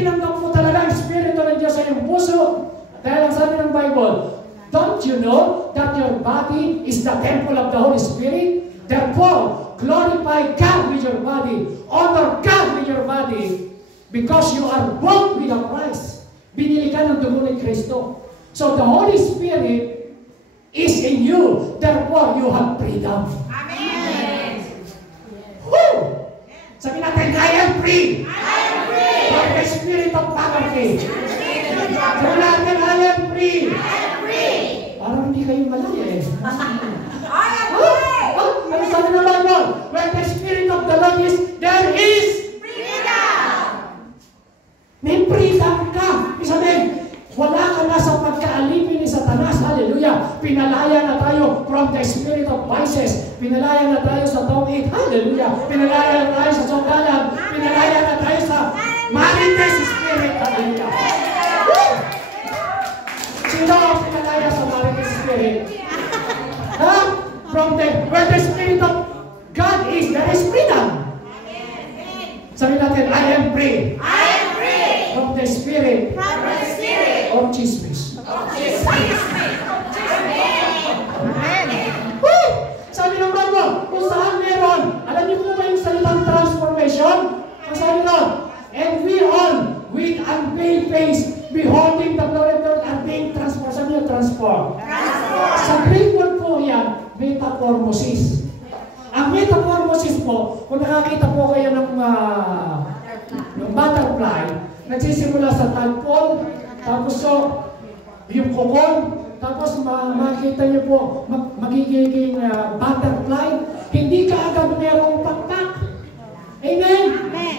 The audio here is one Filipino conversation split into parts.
tinanggap mo talaga ang Espiritu ng Diyos sa iyong puso, dahil ang sabi ng Bible, don't you know that your body is the temple of the Holy Spirit? Therefore, glorify God with your body. Honor God with your body. Because you are bought with a price. Binili ka ng dugo ni Kristo. So the Holy Spirit is in you. Therefore, you have freedom. Amen. Woo! Sabi natin, I am free. I am free. By the Spirit of poverty. Sabi natin, I am free. I am free. Parang hindi kayo malaya eh. I am free. Ano sabi ng Bible? Where the Spirit of the Lord is, there is Freedom. may freedom ka. Isabihin, wala ka na sa pagkaalipin ni Satanas. Hallelujah. Pinalaya na tayo from the spirit of vices. Pinalaya na tayo sa tawid. Hallelujah. Pinalaya na tayo sa sogalan. Pinalaya na tayo sa marites spirit. Hallelujah. Sino ang pinalaya sa marites spirit? Ha? From where the Spirit of God is, there is freedom. Sabi natin, I am free. I am free. From the Spirit From the Spirit of Jesus. of Jesus. Amen. Woo! Sabi ng Bible, kung saan meron, alam niyo po ba yung salitang transformation? Ang sabi nun, and we all, with unveiled face, beholding the glory of God, are being transformed. Sabi niyo, transform. Sa Greek word po yan, metamorphosis. Ang metamorphosis po, kung nakakita po kayo ng butterfly, nagsisimula sa tadpole, tapos yung kokon, tapos makikita niyo po magiging butterfly, hindi ka agad merong pakpak. Amen? Amen.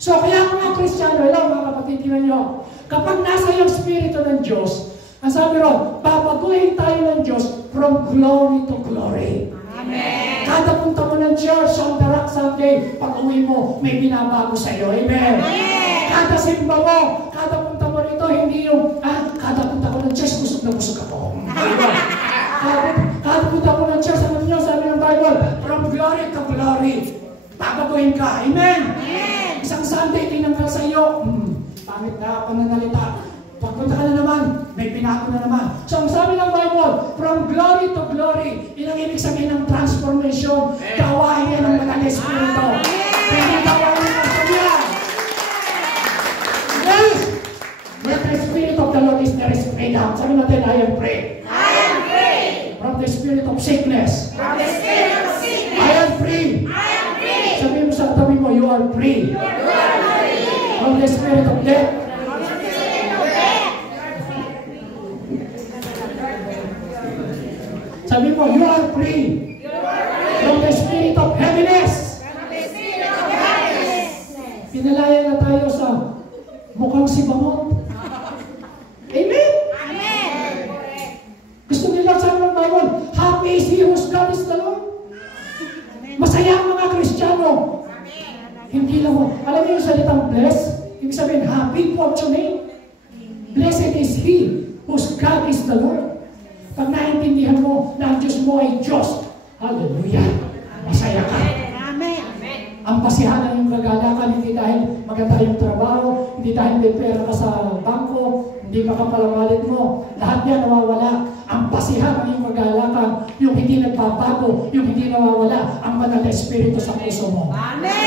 So kaya mga Kristiyano, hello mga kapatid, tingnan niyo, kapag nasa yung Espiritu ng Diyos, ang sabi ron, papaguhin tayo ng Diyos from glory to glory. Amen. Kada punta mo ng church, on the rock Sunday, pag-uwi mo, may binabago sa iyo. Amen. Amen. Kada simba mo, kada punta mo rito, hindi yung, kada punta ko ng church, busog na busog ako. Kada punta mo ng church, sabi niyo, sabi ng Bible, from glory to glory, papaguhin ka. Amen. Amen. Isang Sunday, tinanggal sa iyo, pangit na pananalita. Pagpunta ka na naman, may pinako na naman. So ang sabi ng Bible, from glory to glory, ilang ibig sabihin ng transformation, gawain yan ng Banal na Espiritu. Hindi gawain ng Kanya. Yes! When the Spirit of the Lord is there is freedom. Sabi natin, I am free. I am free. From the spirit of sickness. From the spirit of sickness. I am free. I am free. Sabi mo sa tabi mo, you are free. You are free. From the spirit of death. From the spirit of death. Sabi mo, you are free. You are free. From the spirit of heaviness. From the spirit of happiness. Pinalaya na tayo sa mukhang si Bamot. Amen? Amen. Gusto nila sabi ng Bible, happy is he whose God is the Lord. Masaya ang mga Kristiyano. Hindi lang, alam niyo yung salitang blessed? Ibig sabihin, happy, fortunate. Blessed is he whose God is the Lord. Pag naintindihan mo na ang Diyos mo ay Diyos, hallelujah, masaya ka. Amen. Ang pasihan ng kagalakan, hindi dahil maganda yung trabaho, hindi dahil may pera ka sa bangko, hindi makapalamalit mo. Lahat yan nawawala. Ang pasihan ng iyong kagalakan, yung hindi nagbabago, yung hindi nawawala, ang Banal na Espiritu sa puso mo. Amen.